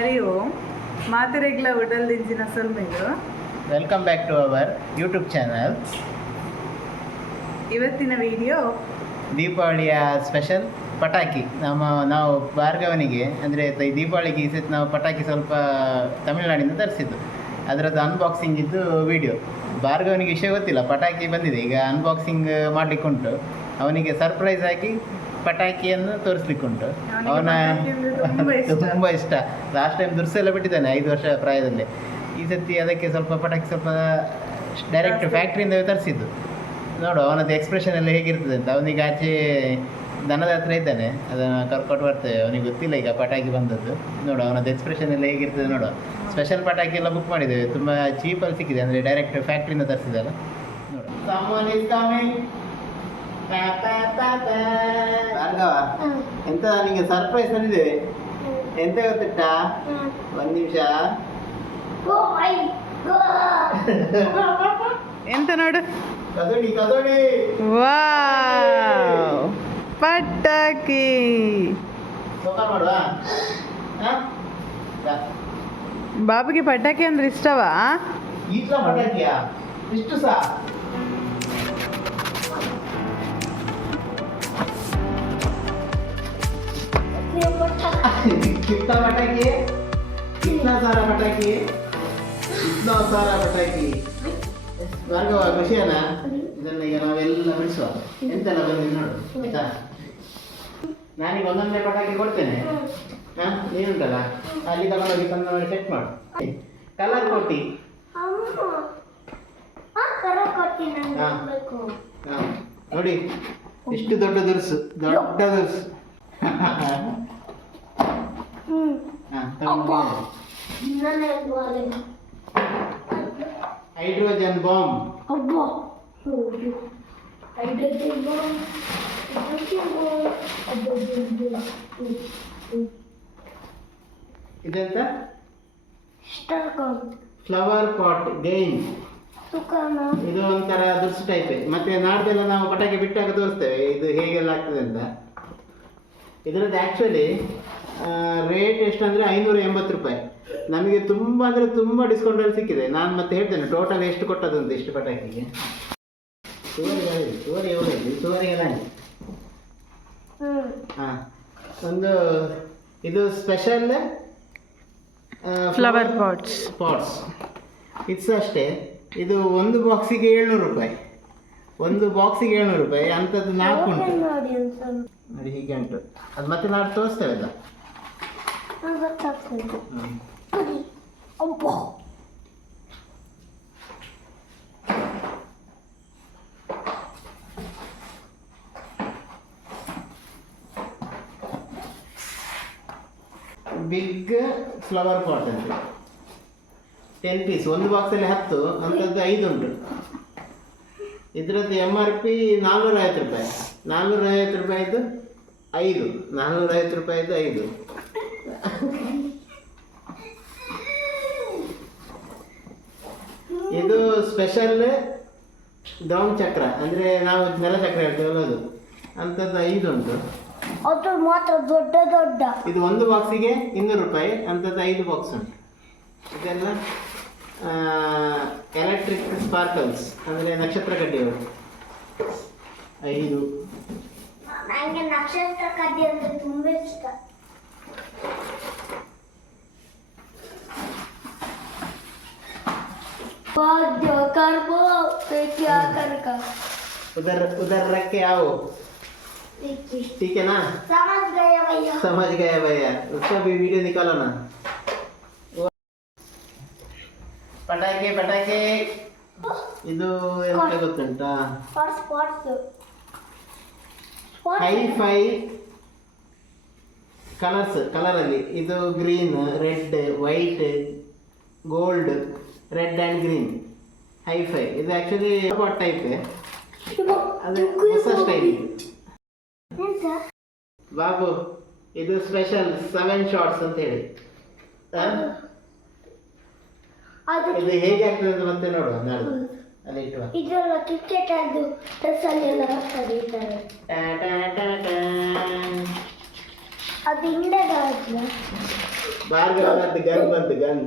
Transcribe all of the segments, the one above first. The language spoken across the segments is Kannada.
ಹರಿ ಓಂ ಮಾತೆರೆಗ್ಲ ಉಡಲ್ದಿಂಚಿನ ಸೊಲ್ಮೆದು welcome back to our YouTube channel. ಇವತ್ತಿನ ವಿಡಿಯೋ ದೀಪಾವಳಿಯ ಸ್ಪೆಷಲ್ ಪಟಾಕಿ. ನಾವು ಭಾರ್ಗವನಿಗೆ ಅಂದರೆ ದೀಪಾವಳಿಗೆ ಈ ಸತಿ ನಾವು ಪಟಾಕಿ ಸ್ವಲ್ಪ ತಮಿಳುನಾಡಿಂದ ತರಿಸಿದ್ದು. ಅದರದ್ದು ಅನ್ಬಾಕ್ಸಿಂಗ್ ಇದ್ದು ವಿಡಿಯೋ. ಭಾರ್ಗವನಿಗೆ ವಿಷಯ ಗೊತ್ತಿಲ್ಲ, ಪಟಾಕಿ ಬಂದಿದೆ, ಈಗ ಅನ್ಬಾಕ್ಸಿಂಗ್ ಮಾಡಲಿಕ್ಕುಂಟು. ಅವನಿಗೆ ಸರ್ಪ್ರೈಸ್ ಆಗಿ ಪಟಾಕಿಯನ್ನು ತೋರಿಸ್ಲಿಕ್ಕುಂಟು. ಅವನ ತುಂಬ ಇಷ್ಟ. ಲಾಸ್ಟ್ ಟೈಮ್ ದುರ್ಸೆಲ್ಲ ಬಿಟ್ಟಿದ್ದಾನೆ 5 ವರ್ಷ ಪ್ರಾಯದಲ್ಲಿ. ಈ ಸತಿ ಅದಕ್ಕೆ ಸ್ವಲ್ಪ ಪಟಾಕಿ ಸ್ವಲ್ಪ ಡೈರೆಕ್ಟ್ ಫ್ಯಾಕ್ಟ್ರಿಯಿಂದ ತರಿಸಿದ್ದು. ನೋಡು ಅವನದ್ದು ಎಕ್ಸ್ಪ್ರೆಷನ್ ಎಲ್ಲ ಹೇಗಿರ್ತದೆ ಅಂತ. ಅವನಿಗೆ ಆಚೆ ದನದ ಹತ್ರ ಇದ್ದಾನೆ, ಅದನ್ನು ಕರ್ಕೊಂಡು ಬರ್ತೇವೆ. ಅವನಿಗೆ ಗೊತ್ತಿಲ್ಲ ಈಗ ಪಟಾಕಿ ಬಂದದ್ದು. ನೋಡು ಅವನದ್ದು ಎಕ್ಸ್ಪ್ರೆಷನ್ ಎಲ್ಲ ಹೇಗಿರ್ತದೆ ನೋಡು. ಸ್ಪೆಷಲ್ ಪಟಾಕಿ ಎಲ್ಲ ಬುಕ್ ಮಾಡಿದ್ದೇವೆ, ತುಂಬ ಚೀಪಲ್ಲಿ ಸಿಕ್ಕಿದೆ, ಅಂದರೆ ಡೈರೆಕ್ಟ್ ಫ್ಯಾಕ್ಟ್ರಿಯಿಂದ ತರಿಸಿದಲ್ಲ. ನೋಡು ಸಾಮಾನ್ ಇಸ್ ಕಮಿಂಗ್. ಭಾರ್ಗವ, ಎಂತ ನಿಮಗೆ ಸರ್ಪ್ರೈಸ್ ತಂದಿದ್ದೇವೆ. ಎಂತ ಗೊತ್ತಿಟ್ಟ? ಒಂದು ನಿಮಿಷ. ಎಂತ ನೋಡು, ಕದೋಡಿ ಕದೋಡಿ. ವಾವ್ ಪಟಾಕಿ. ಓಪನ್ ಮಾಡುವ. ಬಾಬುಗೆ ಪಟಾಕಿ ಅಂದ್ರೆ ಇಷ್ಟವಾ? ಈಟ್ಲ ಪಟಾಕಿಯಾ? ಇಷ್ಟು ಸಹ कितना पटाकी, कितना सारा पटाकी, इतना सारा पटाकी. ಭಾರ್ಗವ ಖುಷಿಯಲ್ಲ? ಇದನ್ನ ಈಗ ನಾವೆಲ್ಲ ಬಿಡಿಸುವ. ಎಂತೆಲ್ಲ ಬಂದಿದೆ ನೋಡು, ಆಯ್ತಾ? ನಾನೀಗ ಒಂದೊಂದೇ ಪಟಾಕಿ ಕೊಡ್ತೇನೆ. ನೀನುಂಟಲ್ಲ ಅಲ್ಲಿ ತಗೊಂಡೋಗಿ ಸಣ್ಣ ಸೆಟ್ ಮಾಡು. ಕಲರ್ ಕೊಟ್ಟಿ. ನೋಡಿ ಎಷ್ಟು ದೊಡ್ಡ ದುರ್ಸು, ದೊಡ್ಡ ದುರ್ಸು. Hydrogen bomb. ಇದೆಂತ? Flower pot game. ಇದು ಒಂಥರ ದುರ್ಸು ಟೈಪ್. ಮತ್ತೆ ನಾಡ್ದೆಲ್ಲ ನಾವು ಪಟಾಕಿ ಬಿಟ್ಟಾಗ ತೋರಿಸ್ತೇವೆ ಇದು ಹೇಗೆಲ್ಲ ಆಗ್ತದೆ ಅಂತ. ಇದರದ್ದು ಆ್ಯಕ್ಚುಲಿ ರೇಟ್ ಎಷ್ಟು ಅಂದರೆ 580 ರೂಪಾಯಿ. ನಮಗೆ ತುಂಬ ಅಂದರೆ ತುಂಬ ಡಿಸ್ಕೌಂಟಲ್ಲಿ ಸಿಕ್ಕಿದೆ. ನಾನು ಮತ್ತೆ ಹೇಳ್ತೇನೆ ಟೋಟಲ್ ಎಷ್ಟು ಕೊಟ್ಟದ್ದು ಅಂತ ಇಷ್ಟು ಪಟಾಕಿಗೆ. ಸುವರಿಗೆಲ್ಲ ಹಾಂ, ಒಂದು ಇದು ಸ್ಪೆಷಲ್ ಫ್ಲವರ್ ಪಾಟ್ಸ್. ಇಟ್ಸ್ ಅಷ್ಟೇ. ಇದು ಒಂದು ಬಾಕ್ಸಿಗೆ 700 ರೂಪಾಯಿ. ಒಂದು ಬಾಕ್ಸಿಗೆ 700 ರೂಪಾಯಿ. ಅಂಥದ್ದು 4 ಉಂಟು ನೋಡಿ, ಹೀಗೆ ಉಂಟು. ಅದು ಮತ್ತೆ ನಾವು ತೋರಿಸ್ತೇವಲ್ಲ. ಬಿಗ್ ಫ್ಲವರ್ ಪಾಟ್ ಅಂತ 10 ಪೀಸ್. ಒಂದು ಬಾಕ್ಸಲ್ಲಿ 10, ಅಂಥದ್ದು 5 ಉಂಟು. ಇದರದ್ದು MRP 450 ರೂಪಾಯಿ. 450 ರೂಪಾಯಿದು 5. 450 ರೂಪಾಯಿದು 5. ಇದು ಸ್ಪೆಷಲ್ ದ್ರೌಮ್ ಚಕ್ರ, ಅಂದರೆ ನಾವು ನೆಲಚಕ್ರ ಹೇಳ್ತೇವಲ್ಲ ಅದು. ಅಂಥದ್ದು 5 ಉಂಟು. ಅದು ಮಾತ್ರ ದೊಡ್ಡ ದೊಡ್ಡ. ಇದು ಒಂದು ಬಾಕ್ಸಿಗೆ 200 ರೂಪಾಯಿ. ಅಂಥದ್ದು 5 ಬಾಕ್ಸ್ ಉಂಟು. ಇದೆಲ್ಲ ಎಲೆಕ್ಟ್ರಿಕ್ ಸ್ಪಾರ್ಕಲ್ಸ್, ಅಂದರೆ ನಕ್ಷತ್ರ ಕಡ್ಡಿಗಳು 5. ನನಗೆ ನಕ್ಷತ್ರ ಕಡ್ಡಿ ಅಂದರೆ ತುಂಬ ಇಷ್ಟ. उधर रख के आओ, ठीक है ना? समझ गया भैया. समझ गया भैया. उसका भी वीडियो निकालो ना. ಪಟಾಕಿ ಪಟಾಕಿ. ಇದು ಎಂತ ಗೊತ್ತುಂಟಾ? ಹೈ-ಫೈ ಕಲರಲ್ಲಿ. ಇದು green, red, white, gold, red and green. Hi-fi ಇದು ಆ್ಯಕ್ಚುಲಿ ಪಾಟ್ ಟೈಪ್. ಅದು ಹೊಸ ಸ್ಟೈಲ್. ಬಾಬು ಇದು ಸ್ಪೆಷಲ್ 7 ಶಾಟ್ಸ್ ಅಂತ ಹೇಳಿ. ಇದು ಹೇಗೆ ಆಗ್ತದೆ ಅಂತ ಮತ್ತೆ ನೋಡುವ ನಾಳೆ. ಅಲ್ಲಿ ಇಟ್ಟುವ. ಇದೆಲ್ಲ ಕ್ರಿಕೆಟ್ ಅದು ಡ್ರೆಸ್ಸಲ್ಲಿ ಎಲ್ಲ ಕರೀತಾರೆ. ಅದು ಇಂಡಿಯಾದ ಭಾರ್ಗವ ಬಂತು ಗನ್ ಬಂತು ಗನ್.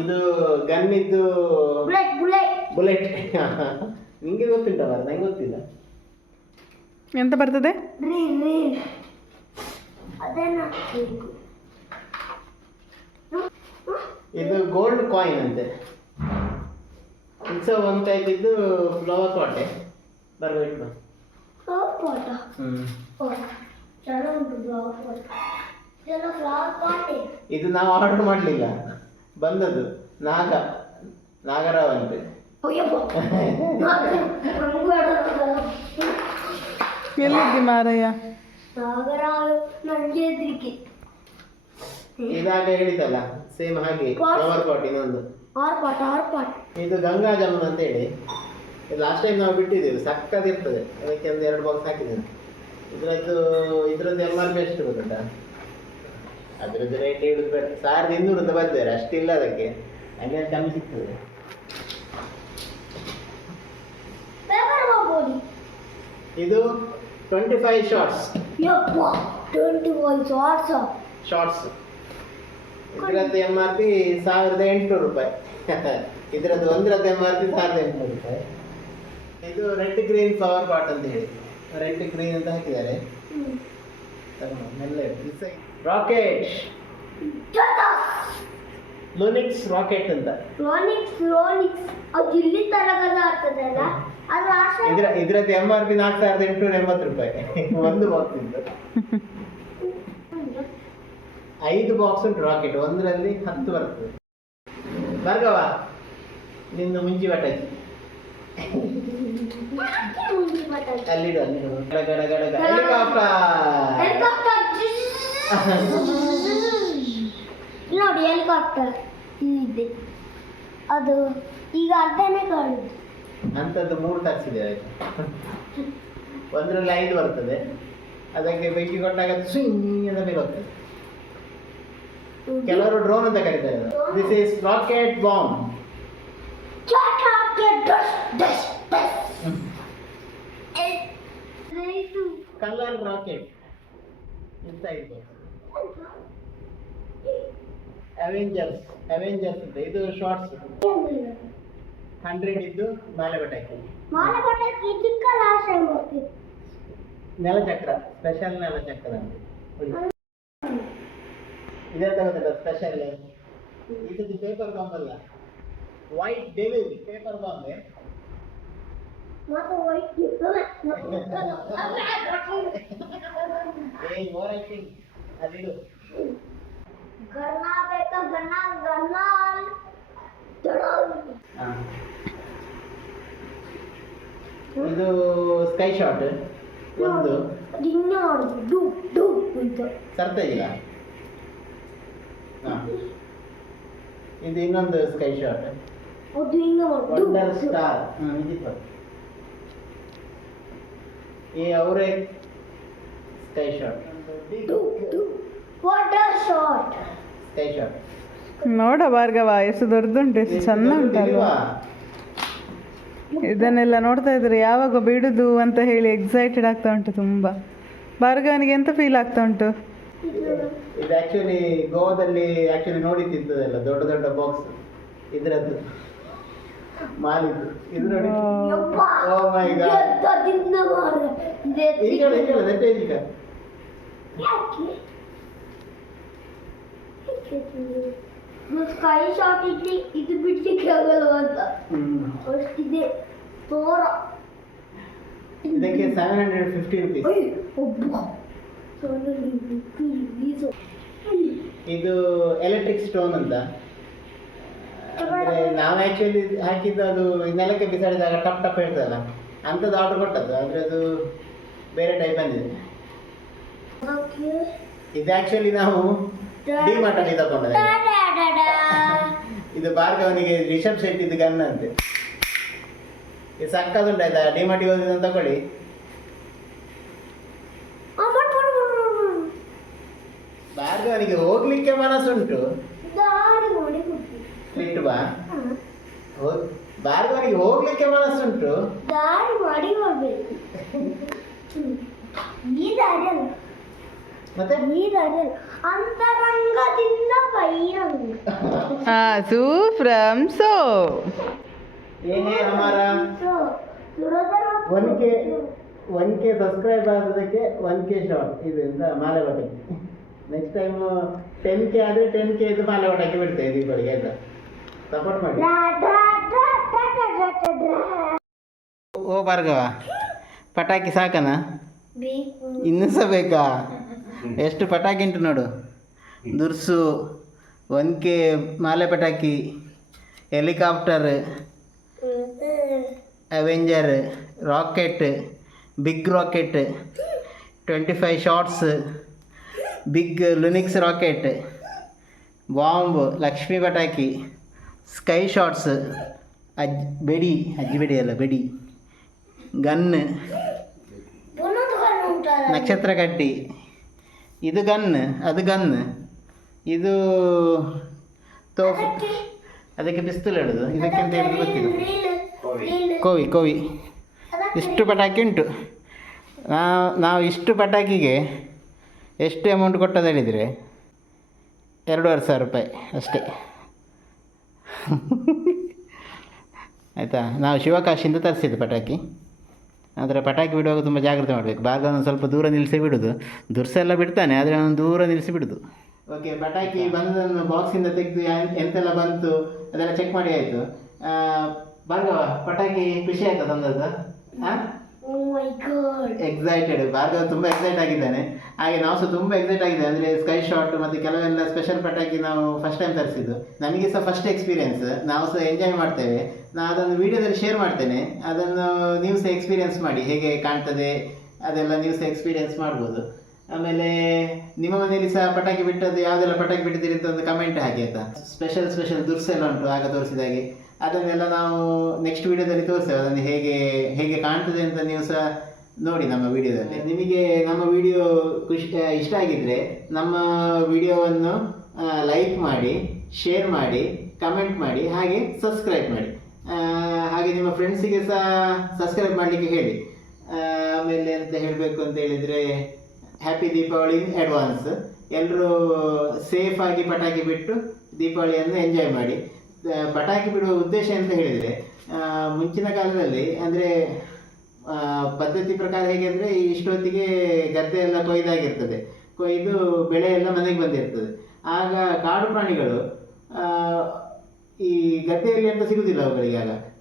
ಇದು ಗನ್ ಇದ್ದು ಬುಲೆಟ್. ನಿಂಗೆ ಗೊತ್ತುಂಟ ಮಾರ, ನಂಗೆ ಗೊತ್ತಿಲ್ಲ. ಎಂತ ಬರ್ತದೆ? ಇದು ಗೋಲ್ಡ್ ಕಾಯಿನ್ ಅಂತೆ. ಇಟ್ಸ್ ಒಂದು ಟೈಪ್ ಇದ್ದು ಫ್ಲವರ್ ಪಾಟೆ ಬರಬೇಕು. ಇದು ನಾವು ಆರ್ಡರ್ ಮಾಡಲಿಲ್ಲ, ಬಂದದ್ದು ನಾಗರಾವ್ ಅಂತೆ. ಎಲ್ಲಿದ್ದಿ ಮಾರಯ್ಯ? ಇದಾಗ ಹೇಳಿದಲ್ಲ ಸೇಮ್ ಹಾಗೆ ಫ್ಲವರ್ ಪಾಟ್. ಇನ್ನೊಂದು ಇದು ಗಂಗಾ ಜಾಮೂನ್ ಅಂತ ಹೇಳಿ, ಲಾಸ್ಟ್ ಟೈಮ್ ನಾವು ಬಿಟ್ಟಿದ್ದೇವೆ, ಸಕ್ಕದಿರ್ತದೆ. ಅದಕ್ಕೆ ಒಂದು 2 ಬಾಕ್ಸ್ ಹಾಕಿದ್ದೇನೆ. ಇದ್ರದ್ದು MRP ಎಷ್ಟು ಗೊತ್ತುಂಟ? ಅದ್ರದ್ದು ರೇಟ್ ಹೇಳುದು ಬೇಡ, 1200 ಅಂತ ಬರ್ತಾರೆ, ಅಷ್ಟಿಲ್ಲ ಅದಕ್ಕೆ, ಹಂಗೆ ಕಮ್ಮಿ ಸಿಗ್ತದೆ. ಇದು 25 ಶಾರ್ಟ್ಸ್. ಇದರದ್ದು MRP 1800 ರೂಪಾಯಿ. ಇದರದ್ದು ಒಂದರದ್ದು MRP 1800 ರೂಪಾಯಿ. ಇದು ರೆಡ್ ಗ್ರೀನ್ ಫ್ಲವರ್ ಪಾಟ್ ಅಂತ ಹೇಳಿ, ರೆಡ್ ಗ್ರೀನ್ ಅಂತ ಹಾಕಿದ್ದಾರೆ. ರಾಕೆಟ್ ಲೋನಿಕ್ಸ್ ರಾಕೆಟ್ ಅಂತ. ಇದ್ರದ್ದು MRP 4880 ರೂಪಾಯಿ ಒಂದು ಬಾಕ್ಸ್ ಇದ್ದು. 5 ಬಾಕ್ಸ್ ಉಂಟು ರಾಕೆಟ್, ಒಂದರಲ್ಲಿ 10 ಬರ್ತದೆ. ಭಾರ್ಗವ ನಿನ್ನ ಮುಂಚಿ ಬಟಾಕಿ ಅಲ್ಲಿಡು ನೋಡಿ ಹೆಲಿಕಾಪ್ಟರ್ ಇದೆ, ಅದು ಈಗ ಅರ್ಧನೇ ಕಾಣುದು. ಅಂಥದ್ದು 3 ತರಿಸಿದೆ. ಆಯ್ತು, ಒಂದರಲ್ಲಿ 5 ಬರ್ತದೆ, ಅದಕ್ಕೆ ಬೆಂಕಿ ಕೊಟ್ಟಾಗ ಸ್ವಿಂಗ್ ಅಂತ ಮೇಲೆ ಹೋಗ್ತದೆ. ಕೆಲವರು ಡ್ರೋನ್ ಅಂತ ಕರೀತಾರೆ. This is rocket bomb. Colour rocket ಇಂತ ಇದು ಅವೆಂಜರ್ಸ್ ಅಂತ. ಇದು ಶಾರ್ಟ್ಸ್ 100 ಇದ್ದು ಮಾಲೆ ಬಟಾಕಿ. ನೆಲಚಕ್ರ, ಸ್ಪೆಷಲ್ ನೆಲಚಕ್ರ ಅಂತ. ಇದೇ ತಗೋದಿಲ್ಲ ಸ್ಪೆಷಲ್. ಇದು ಪೇಪರ್ ಬಾಂಬ್ ಅಲ್ಲ, ವೈಟ್ ಡೆವಿಲ್ ಪೇಪರ್ ಬಾಂಬ್. ಅದಿಡು. ಇದು ಸ್ಕೈ ಶಾಟ್ ಒಂದು ಸರ್ತಾ ಇಲ್ಲ. ಇದು ಇನ್ನೊಂದು ಸ್ಕೈ ಶಾಟ್, ವಂಡರ್ ಸ್ಟಾರ್. ಈ ಅವರೇ ಸ್ಕೈ ಶಾಟ್, ಸ್ಕೈ ಶಾಟ್. ನೋಡ ಭಾರ್ಗವ ಎಷ್ಟು ದೊಡ್ಡದುಂಟು, ಎಷ್ಟು ಚಂದ ಉಂಟಲ್ವಾ? ಇದನ್ನೆಲ್ಲ ನೋಡ್ತಾ ಇದ್ರೆ ಯಾವಾಗ ಬಿಡುದು ಅಂತ ಹೇಳಿ ಎಕ್ಸೈಟೆಡ್ ಆಗ್ತಾ ಉಂಟು ತುಂಬ. ಭಾರ್ಗವನಿಗೆ ಎಂತ ಫೀಲ್ ಆಗ್ತಾ ಉಂಟು? ಇದು ಆಕ್ಚುಲಿ ಗೋವಾದಲ್ಲಿ ನೋಡಿದ್ದಲ್ಲ ದೊಡ್ಡ ದೊಡ್ಡ ಬಾಕ್ಸ್, ಇದ್ರದ್ದು ಮಾಲಿದ್ದು. ಇದು ನೋಡಿ, ಓ ಮೈ ಗಾಡ್. ಈಗ ಸ್ಕೈ ಶಾಟ್ ಇಡ್ಲಿ ಇದು ಬಿಡ್ಲಿಕ್ಕೆ ಆಗಲ್ಲ ಅಂತ ಅಷ್ಟಿದೆ ತೋರ. ಇದಕ್ಕೆ 750 ರುಪೀಸ್. ಇದು ಎಲೆಕ್ಟ್ರಿಕ್ ಸ್ಟೋನ್ ಅಂತ. ಅಂದ್ರೆ ನಾವು ಆಕ್ಚುಲಿ ಹಾಕಿದ್ದು ಅದು ನೆಲಕ್ಕೆ ಬಿಸಾಡಿದಾಗ ಟಪ್ ಹೇಳ್ತದಲ್ಲ, ಅಂಥದ್ದು ಆರ್ಡರ್ ಕೊಟ್ಟದ್ದು, ಆದ್ರೆ ಅದು ಬೇರೆ ಟೈಪ್ ಬಂದಿದೆ. ಇದು ಆಕ್ಚುಲಿ ನಾವು ಡಿಮಾರ್ಟ್ ಅಲ್ಲಿ ತಗೊಂಡದ್ದು. ಇದು ಭಾರ್ಗವನಿಗೆ ರಿಷಬ್ ಶೆಟ್ಟಿದ್ದು ಗನ್ ಅಂತೆ. ಇದು ಸಕ್ಕದುಂಟಾಯ್ತಾ, ಡಿಮಾರ್ಟಿಗೆ ಹೋಗಿದ್ದು ತಗೊಳ್ಳಿ. ಭಾರ್ಗವನಿಗೆ ಹೋಗ್ಲಿಕ್ಕೆ ಮನಸ್ಸುಂಟು, ಬಿಟ್ಟು ಬಾ. ಭಾರ್ಗವನಿಗೆ ಹೋಗ್ಲಿಕ್ಕೆ ಮನಸ್ಸುಂಟು, ದಾರಿ ಮಾಡಿ ಹೋಗ್ಬೇಕು. ಈ ದಾರಿ ಮತ್ತೆ ನೀರಲ್ಲಿ ಅಂತರಂಗದಿಂದ ಬಹಿರಂಗ ಆಸು ಫ್ರಮ್ ಸೋ. ಏನೇ ಹಮಾರ ಸೊ, ಸುರಧರ 1K ಸಬ್ಸ್ಕ್ರೈಬ್ ಆಗೋದಕ್ಕೆ 1K ಶಾರ್ಟ್ ಇದು ಅಂತ ಮಾಲೆ ಬಟ್ಟಕ್ಕೆ. ನೆಕ್ಸ್ಟ್ ಟೈಮ್ 10K ಆದರೆ 10K ಇದು ಮಾಲೆ ಬಟ್ಟಕ್ಕೆ ಬಿಡ್ತೇವೆ ದೀಪಾವಳಿಗೆ ಆಯ್ತಾ. ಸಪೋರ್ಟ್ ಮಾಡಿ. ಓ ಭಾರ್ಗವ, ಪಟಾಕಿ ಸಾಕನಾ? ಬೇಕು ಇನ್ನೂ ಸಹ ಬೇಕಾ? ಎಷ್ಟು ಪಟಾಕಿ ಉಂಟು ನೋಡು. ದುರ್ಸು, 1K ಮಾಲೆ ಪಟಾಕಿ, helicopter, Avenger, rocket, big rocket, 25 shots, big ಲುನಿಕ್ಸ್ ರಾಕೆಟ್, ಬಾಂಬ್, ಲಕ್ಷ್ಮಿ ಪಟಾಕಿ, ಸ್ಕೈ ಶಾರ್ಟ್ಸ್, ಬೆಡಿ ಅಲ್ಲ ಬೆಡಿ, ಗನ್, ಪುನಃ ಉಂಟಲ್ಲ ನಕ್ಷತ್ರ ಕಡ್ಡಿ, ಇದು ಗನ್, ಅದು ಗನ್, ಇದು ತೋಫು, ಅದಕ್ಕೆ ಪಿಸ್ತೂಲ್ ಹೇಳೋದು, ಇದಕ್ಕೆಂತ ಹೇಳೋದು ಗೊತ್ತಿಲ್ಲ. ಕೋವಿ ಇಷ್ಟು ಪಟಾಕಿ ಉಂಟು. ನಾವು ಇಷ್ಟು ಪಟಾಕಿಗೆ ಎಷ್ಟು ಅಮೌಂಟ್ ಕೊಟ್ಟದ್ದು ಹೇಳಿದರೆ 2,500 ರೂಪಾಯಿ ಅಷ್ಟೇ. ಆಯಿತಾ. ನಾವು ಶಿವಕಾಶಿಯಿಂದ ತರಿಸಿದ್ದು ಪಟಾಕಿ. ಆದರೆ ಪಟಾಕಿ ಬಿಡುವಾಗ ತುಂಬ ಜಾಗ್ರತೆ ಮಾಡಬೇಕು. ಭಾಗವನ್ನು ಸ್ವಲ್ಪ ದೂರ ನಿಲ್ಲಿಸಿ ಬಿಡೋದು. ದುರ್ಸ ಎಲ್ಲ ಬಿಡ್ತಾನೆ, ಆದರೆ ಅವನು ದೂರ ನಿಲ್ಲಿಸಿ ಬಿಡೋದು. ಓಕೆ, ಪಟಾಕಿ ಬಂದದನ್ನು ಬಾಕ್ಸಿಂದ ತೆಗೆದು ಎಂತೆಲ್ಲ ಬಂತು ಅದೆಲ್ಲ ಚೆಕ್ ಮಾಡಿ ಆಯಿತು. ಭಾರ್ಗವ, ಪಟಾಕಿ ಖುಷಿ ಆಯ್ತಾ ತಂದದ್ದು? ಹಾಂ, ಓ ಮೈ ಗಾಡ್, ಎಕ್ಸೈಟೆಡ್. ಭಾರ್ಗವ ತುಂಬ ಎಕ್ಸೈಟ್ ಆಗಿದ್ದಾನೆ. ಹಾಗೆ ನಾವು ಸಹ ತುಂಬ ಎಕ್ಸೈಟ್ ಆಗಿದ್ದೇವೆ. ಅಂದರೆ ಸ್ಕೈ ಶಾಟ್ ಮತ್ತು ಕೆಲವೆಲ್ಲ ಸ್ಪೆಷಲ್ ಪಟಾಕಿ ನಾವು ಫಸ್ಟ್ ಟೈಮ್ ತರಿಸಿದ್ದು. ನಮಗೆ ಸಹ ಫಸ್ಟ್ ಎಕ್ಸ್ಪೀರಿಯೆನ್ಸ್, ನಾವು ಸಹ ಎಂಜಾಯ್ ಮಾಡ್ತೇವೆ. ನಾನು ಅದನ್ನು ವೀಡಿಯೋದಲ್ಲಿ ಶೇರ್ ಮಾಡ್ತೇನೆ, ಅದನ್ನು ನೀವು ಸಹ ಎಕ್ಸ್ಪೀರಿಯೆನ್ಸ್ ಮಾಡಿ, ಹೇಗೆ ಕಾಣ್ತದೆ ಅದೆಲ್ಲ ನೀವು ಸಹ ಎಕ್ಸ್ಪೀರಿಯೆನ್ಸ್ ಮಾಡ್ಬೋದು. ಆಮೇಲೆ ನಿಮ್ಮ ಮನೆಯಲ್ಲಿ ಸಹ ಪಟಾಕಿ ಬಿಟ್ಟದ್ದು ಯಾವುದೆಲ್ಲ ಪಟಾಕಿ ಬಿಟ್ಟಿದ್ದೀರಿ ಅಂತ ಒಂದು ಕಮೆಂಟ್ ಹಾಕಿ ಆಯಿತಾ. ಸ್ಪೆಷಲ್ ದುರ್ಸ್ ಎಲ್ಲ ಉಂಟು ಆಗ ತೋರಿಸಿದಾಗೆ, ಅದನ್ನೆಲ್ಲ ನಾವು ನೆಕ್ಸ್ಟ್ ವೀಡಿಯೋದಲ್ಲಿ ತೋರಿಸ್ತೇವೆ. ಅದನ್ನು ಹೇಗೆ ಕಾಣ್ತದೆ ಅಂತ ನೀವು ಸಹ ನೋಡಿ ನಮ್ಮ ವಿಡಿಯೋದಲ್ಲಿ. ನಿಮಗೆ ನಮ್ಮ ವಿಡಿಯೋ ಇಷ್ಟ ಆಗಿದ್ದರೆ ನಮ್ಮ ವಿಡಿಯೋವನ್ನು ಲೈಕ್ ಮಾಡಿ, ಶೇರ್ ಮಾಡಿ, ಕಮೆಂಟ್ ಮಾಡಿ, ಹಾಗೆ ಸಬ್ಸ್ಕ್ರೈಬ್ ಮಾಡಿ. ಹಾಗೆ ನಿಮ್ಮ ಫ್ರೆಂಡ್ಸಿಗೆ ಸಹ ಸಬ್ಸ್ಕ್ರೈಬ್ ಮಾಡಲಿಕ್ಕೆ ಹೇಳಿ. ಆಮೇಲೆ ಅಂತ ಹೇಳಬೇಕು ಅಂತ ಹೇಳಿದರೆ, ಹ್ಯಾಪಿ ದೀಪಾವಳಿ ಇನ್ ಅಡ್ವಾನ್ಸ್. ಎಲ್ಲರೂ ಸೇಫಾಗಿ ಪಟಾಕಿ ಬಿಟ್ಟು ದೀಪಾವಳಿಯನ್ನು ಎಂಜಾಯ್ ಮಾಡಿ. ಪಟಾಕಿ ಬಿಡುವ ಉದ್ದೇಶ ಅಂತ ಹೇಳಿದರೆ, ಮುಂಚಿನ ಕಾಲದಲ್ಲಿ ಅಂದರೆ ಪದ್ಧತಿ ಪ್ರಕಾರ ಹೇಗೆ ಅಂದರೆ, ಇಷ್ಟೊತ್ತಿಗೆ ಗದ್ದೆ ಎಲ್ಲ ಕೊಯ್ದಾಗಿರ್ತದೆ, ಕೊಯ್ದು ಬೆಳೆ ಎಲ್ಲ ಮನೆಗೆ ಬಂದಿರ್ತದೆ. ಆಗ ಕಾಡು ಪ್ರಾಣಿಗಳು ಈ ಗದ್ದೆಯಲ್ಲಿ ಅಂತ ಸಿಗುವುದಿಲ್ಲ ಅವುಗಳಿಗೆ.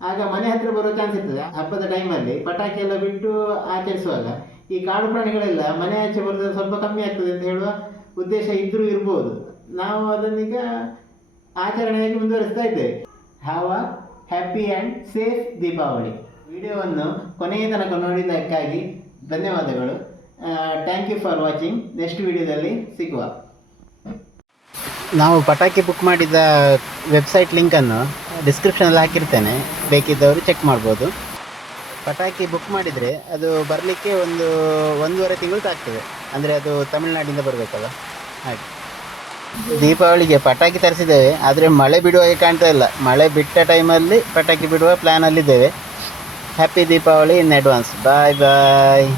ಆಗ ಮನೆ ಹತ್ತಿರ ಬರೋ ಚಾನ್ಸ್ ಇರ್ತದೆ. ಹಬ್ಬದ ಟೈಮಲ್ಲಿ ಪಟಾಕಿ ಎಲ್ಲ ಬಿಟ್ಟು ಆಚರಿಸುವಾಗ ಈ ಕಾಡು ಪ್ರಾಣಿಗಳೆಲ್ಲ ಮನೆ ಆಚೆ ಬರೋದು ಸ್ವಲ್ಪ ಕಮ್ಮಿ ಆಗ್ತದೆ ಅಂತ ಹೇಳುವ ಉದ್ದೇಶ ಇದ್ರೂ ಇರ್ಬೋದು. ನಾವು ಅದನ್ನೀಗ ಆಚರಣೆಯಾಗಿ ಮುಂದುವರಿಸ್ತಾ ಇದ್ದೇವೆ. Have a happy and safe Deepavali. ವಿಡಿಯೋವನ್ನು ಕೊನೆಯ ತನಕ ನೋಡಿದ್ದಕ್ಕಾಗಿ ಧನ್ಯವಾದಗಳು. Thank you for watching. Next ವಿಡಿಯೋದಲ್ಲಿ ಸಿಗುವ. ನಾವು ಪಟಾಕಿ ಬುಕ್ ಮಾಡಿದ ವೆಬ್ಸೈಟ್ ಲಿಂಕನ್ನು ಡಿಸ್ಕ್ರಿಪ್ಷನಲ್ಲಿ ಹಾಕಿರ್ತೇನೆ, ಬೇಕಿದ್ದವರು ಚೆಕ್ ಮಾಡ್ಬೋದು. ಪಟಾಕಿ ಬುಕ್ ಮಾಡಿದರೆ ಅದು ಬರಲಿಕ್ಕೆ 1.5 ತಿಂಗಳು ತಾಗ್ತದೆ. ಅಂದರೆ ಅದು ತಮಿಳುನಾಡಿಂದ ಬರಬೇಕಲ್ಲ, ಹಾಗೆ. ದೀಪಾವಳಿಗೆ ಪಟಾಕಿ ತರಿಸಿದ್ದೇವೆ, ಆದರೆ ಮಳೆ ಬಿಡುವ ಹಾಗೆ ಕಾಣ್ತಾ ಇಲ್ಲ. ಮಳೆ ಬಿಟ್ಟ ಟೈಮಲ್ಲಿ ಪಟಾಕಿ ಬಿಡುವ ಪ್ಲ್ಯಾನಲ್ಲಿದ್ದೇವೆ. Happy Deepavali in advance. Bye bye.